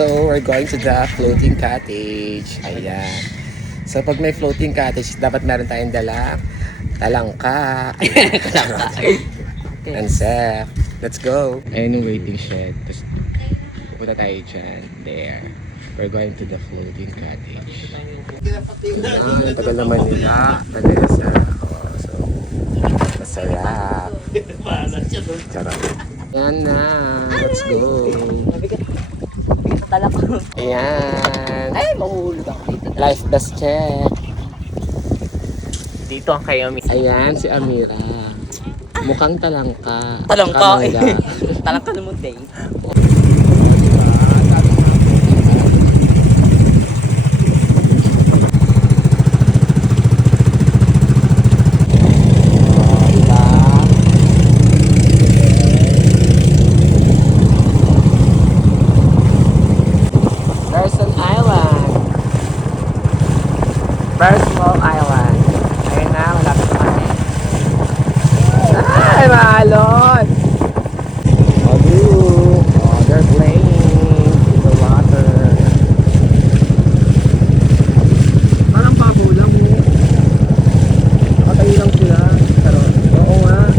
So, we're going to the floating cottage. Ayan. So, pag may floating cottage, dapat meron tayong dalang talangka. And Seth. Let's go. Ayan yung waiting shed. Tapos, pupunta tayo dyan. There. We're going to the floating cottage. Ayan, tagal naman nila. Tagal sa so, masarap. Charot. Ayan na. Let's go. Ayan. Ay, mahulog ako dito. Life best check. Dito ang kayo, miss. Ayan si Amira. Mukhang talangka. Talangka eh. Kamangga. Talangka naman day. Very small island. Ayun na, malapit na kami. Ay, maalon! Oh, look. Oh, they're playing in the water. Parang bago lang mo. Nakatayo lang sila. Pero, oo nga.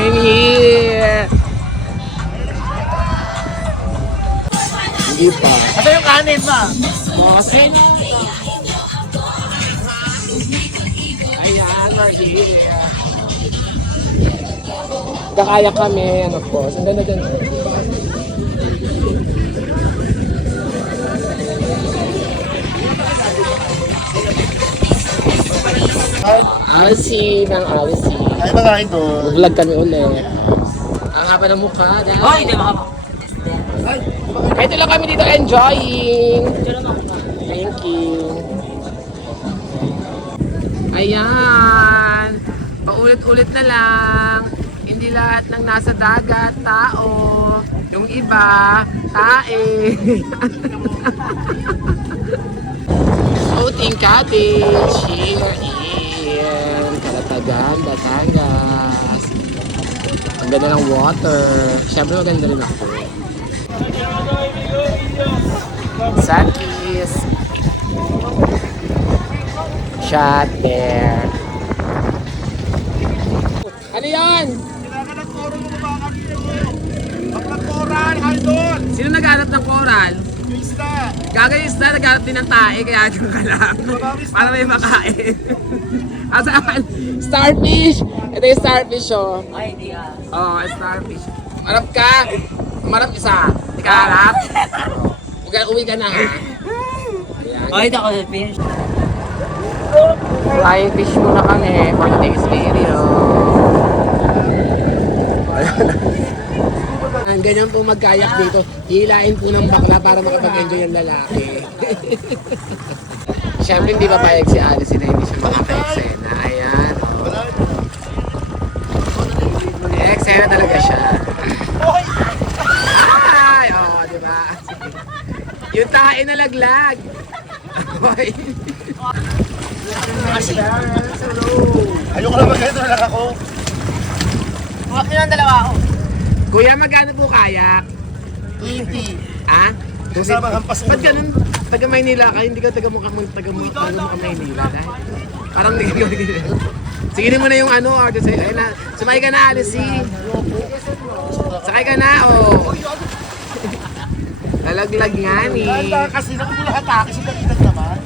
I'm here! Hindi pa. Asa yung kanin ba? Oh, kasi ayan, we're here. Kakaya kami, ano po. Sanda na dyan. Alice ng Alice. Ay, mga ito. Vlog kami ulit. Ang haba ng mukha. Dahil. Oh, hindi makapa. Ito lang kami dito enjoying. Thank you. Ayan. Paulit-ulit na lang. Hindi lahat ng nasa dagat, tao. Yung iba, tae. Floating cottage here in Calatagan, Batangas. Ang ganda ng water. Siyempre maganda rin ako. Sunkiss. Shot there. Ano yan? Kailangan ng coral mo ba kanina mo? Ang coral, haldon! Sino naghanap ng coral? Yung isda! Gagawin isda, naghanap din ng tae, kaya dyan ka lang. Para may makain. Asaan? Starfish! Ito yung starfish, oh. Ay, hindi ah. Oh, starfish. Marap ka? Marap isa. Hindi ka harap? Uwi ka na, ha? Ayan. Oh, ito ako sa finish. Flying fish muna kami for today's video. Ganyan po magkayak dito. Hilain po ng bakla para makapag-enjoy ang lalaki. Siyempre hindi papayag si Alice na hindi siya makaka-eksena. Ayan. Eksena talaga siya. Ay! Oo, di ba? Yung tae na laglag. Oy. Ayoko na mag-ganito na lang ako. Mga kilang dalawa ako. Kuya, magkano po kayak? 20. Ah? Kasama hampas mo. Ba't ganun? Taga Maynila ka, hindi ka taga Maynila. Dahil parang hindi ka Maynila. Sige mo na yung ano, or just ayun na. Sumakay ka na, Alice. Sakay ka na, oh. Lalaglag nga ni. Kasi nakapulahat kasi nakitan naman.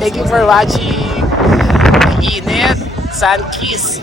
Thank you for watching. Init, Sun Kiss.